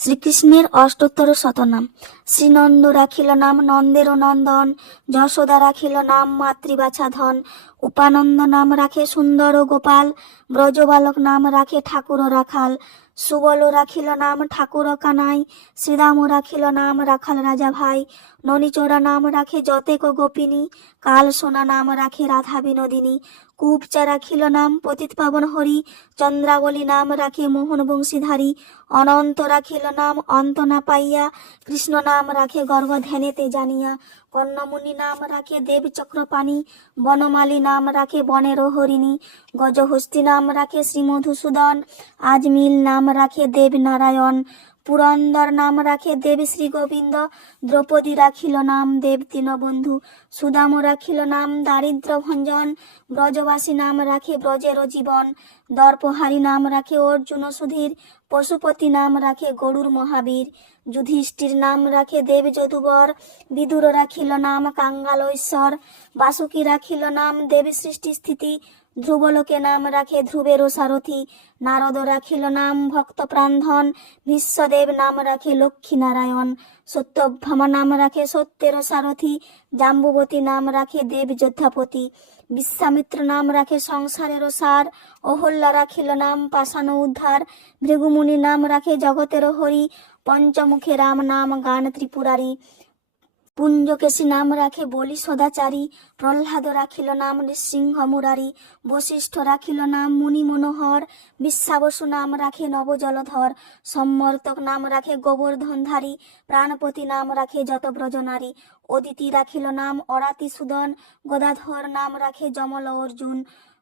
শ্রীকৃষ্ণের অষ্টোত্তর শতনাম। শ্রীনন্দ রাখিল নাম নন্দেরও নন্দন, যশোদা রাখিল নাম মাতৃবাছাধন, উপানন্দ নাম রাখে সুন্দর গোপাল, ব্রজবালক নাম রাখে ঠাকুর রাখাল, সুবল রাখিল নাম ঠাকুর কানাই, শ্রীরাম রাখিল নাম রাখাল রাজা ভাই, ননীচোরা নাম রাখে যতেক গোপিনী, কাল সোনা নাম রাখে রাধা বিনোদিনী, কূপচা রাখিল নাম পতিত পাবন হরি, চন্দ্রাবলী নাম রাখে মোহন বংশীধারী, অনন্ত রাখিল নাম অন্ত না পাইয়া, কৃষ্ণ নাম রাখে গর্ভ ধ্যানেতে জানিয়া, কর্ণমুনি নাম রাখে দেব চক্রপাণী, বনমালী নাম রাখে বনের হরিণী, গজহস্তি নাম রাখে শ্রীমধুসূদন, আজমিল নাম রাখে দেব নারায়ণ, পুরন্দর নাম রাখে দেব শ্রী গোবিন্দ, দ্রৌপদী রাখিল নাম দেব দীনবন্ধু, সুদাম রাখিল নাম দারিদ্র ভঞ্জন, ব্রজবাসী নাম রাখে ব্রজের জীবন, দর্পহারী নাম রাখে অর্জুন সুধীর, পশুপতি নাম রাখে গরুর মহাবীর, যুধিষ্ঠির নাম রাখে দেব যদুবর, বিদুর রাখিল নাম কাঙ্গাল ঈশ্বর, বাসুকী রাখিল নাম দেব সৃষ্টি স্থিতি, ধ্রুবলোকে নাম রাখে ধ্রুবের সারথি, নারদ রাখিল নাম ভক্ত প্রাণধন, বিশ্বদেব নাম রাখে লক্ষ্মী নারায়ণ, সত্যভামা নাম রাখে সত্যের সারথি, জাম্বুবতী নাম রাখে দেব যোদ্ধাপতি, বিশ্বামিত্র নাম রাখে সংসারের সার, অহল্যা রাখিল নাম পাষাণ উদ্ধার, ভৃগুমুনি নাম রাখে জগতের হরি, পঞ্চমুখে রাম নাম গান ত্রিপুরারি, পুঞ্জকেশী নাম রাখে বলি সদাচারী, প্রহ্লাদ রাখিল নাম নৃসিংহ মুরারি, বশিষ্ঠ রাখিল নাম মুনি মনোহর, বিশ্বাবসু নাম রাখে নব জলধর, সম্মর্তক নাম রাখে গোবর্ধনধারী, প্রাণপতি নাম রাখে যত ব্রজনারী, অদিতি রাখিল নাম অরাতি সুদন, গদাধর নাম রাখে যমল অর্জুন,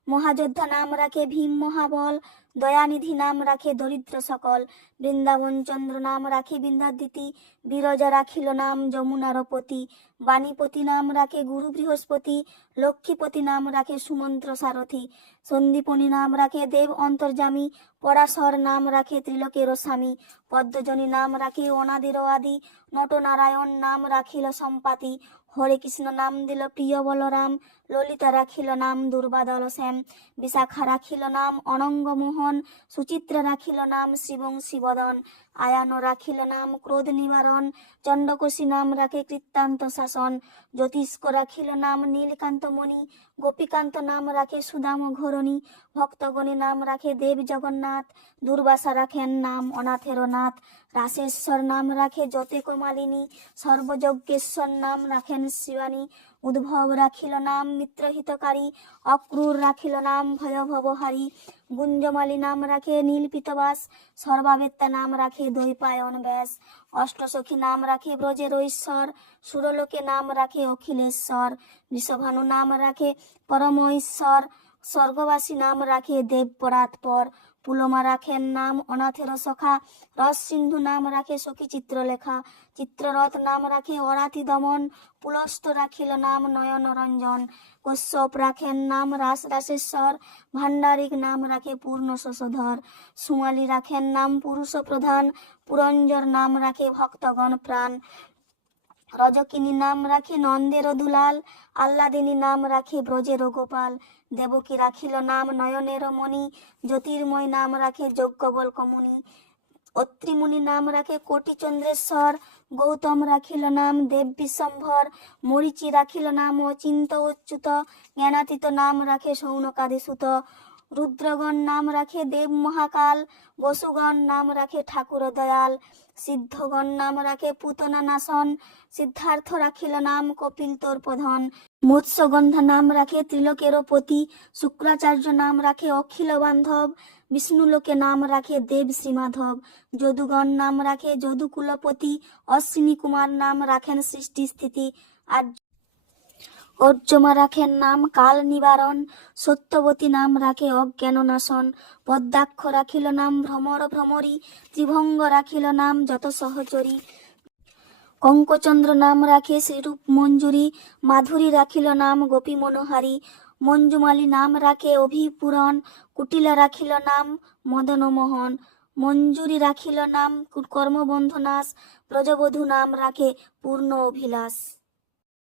মহাযোদ্ধা নাম রাখে ভীম মহাবল, দয়ানিধি নাম রাখে দরিদ্র সকল, বৃন্দাবন চন্দ্র নাম রাখে বিন্দাদিতি, বিরজা রাখিল নাম যমুনার পতি, বাণীপতি নাম রাখে গুরু বৃহস্পতি, লক্ষ্মীপতি নাম রাখে সুমন্ত্র সারথি, সন্দীপনী নাম রাখে দেব অন্তর্যামী, পরাশর নাম রাখে ত্রিলোকের স্বামী, পদ্মজনী নাম রাখে অনাদির আদি, নটনারায়ণ নাম রাখিল সম্পাতি, হরে কৃষ্ণ নাম দিল প্রিয় বলরাম, ললিতা রাখিল নাম দুর্বাদল শ্যাম, বিশাখা রাখিল নাম অনঙ্গ মোহন, সুচিত্রা রাখিল নাম শ্রীবংশী বদন, আয়ান রাখিল নাম ক্রোধ নিবারণ, চণ্ডকোশী নাম রাখে কৃত্তান্ত শাসন, জ্যোতিষ্ক রাখিল নাম নীলকান্ত মণি, গোপীকান্ত নাম রাখে সুদাম ঘরণী, ভক্তগণী নাম রাখে দেব জগন্নাথ, দুর্বাসা রাখেন নাম অনাথের নাথ, রাসেশ্বর নাম রাখে যতেক মালিনী, সর্বযজ্ঞেশ্বর নাম রাখেন শিবানী, উদ্ভব রাখিল নাম মিত্রহিতকারী, অক্রূর রাখিল নাম ভয় ভবহারী, গুঞ্জমালী নাম রাখে নীলপিতবাস, সর্বাবেত্তা নাম রাখে দ্বৈপায়ন ব্যাস, অষ্টসখী নাম রাখে ব্রজের ঈশ্বর, সুরলোকে নাম রাখে অখিলেশ্বর, বৃষভানু নাম রাখে পরম ঈশ্বর, স্বর্গবাসী নাম রাখে দেব পরাৎপর, পুলমা রাখেন নাম অনাথের সখা, রস সিন্ধু নাম রাখে সখী চিত্রলেখা, চিত্ররথ নাম রাখে অরাতি দমন, পুলস্ত রাখিল নাম নয়ন রঞ্জন, কশ্যপ রাখেন নাম রাস রাসেশ্বর, ভান্ডারিক নাম রাখে পূর্ণ শশধর, সুমালি রাখেন নাম পুরুষ প্রধান, পুরঞ্জর নাম রাখে ভক্তগণ প্রাণ, রজকিনী নাম রাখে নন্দের দুলাল, আহ্লাদিনী নাম রাখে ব্রজের গোপাল, দেবকী রাখিল নাম নয়নের মণি, জ্যোতির্ময় নাম রাখে যজ্ঞবল্ক মুনি, অত্রিমুনি নাম রাখে কোটি চন্দ্রেশ্বর, গৌতম রাখিল নাম দেব বিশ্বম্ভর, মরিচি রাখিল নাম অচিন্ত অচ্যুত, জ্ঞানাতীত নাম রাখে সৌনকাদি সুত, রুদ্রগণ নাম রাখে দেব মহাকাল, বসুগণ নাম রাখে ঠাকুর দয়াল, সিদ্ধগণ নাম রাখে পুতনা নাশন, সিদ্ধার্থ রাখিল নাম কপিল তর্পধন, মৎস্যগন্ধা নাম রাখে ত্রিলোকের পতি, শুক্রাচার্য নাম রাখে অখিল বান্ধব, বিষ্ণুলোকে নাম রাখে দেব শ্রীমাধব, যদুগণ নাম রাখে যদুকুলপতি, অশ্বিনী কুমার নাম রাখেন সৃষ্টি স্থিতি, আর অর্যমা রাখেন নাম কাল নিবারণ, সত্যবতী নাম রাখে অজ্ঞান নাশন, পদ্মাক্ষ রাখিল নাম ভ্রমর ভ্রমরী, ত্রিভঙ্গ রাখিল নাম যত সহচরী, কঙ্কচন্দ্র নাম রাখে শ্রীরূপ মঞ্জুরি, মাধুরী রাখিল নাম গোপী মনোহারী, মঞ্জুমালী নাম রাখে অভিপুরন, কুটিলা রাখিল নাম মদন মোহন, মঞ্জুরি রাখিল নাম কর্মবন্ধনাশ, ব্রজবধূ নাম রাখে পূর্ণ অভিলাষ।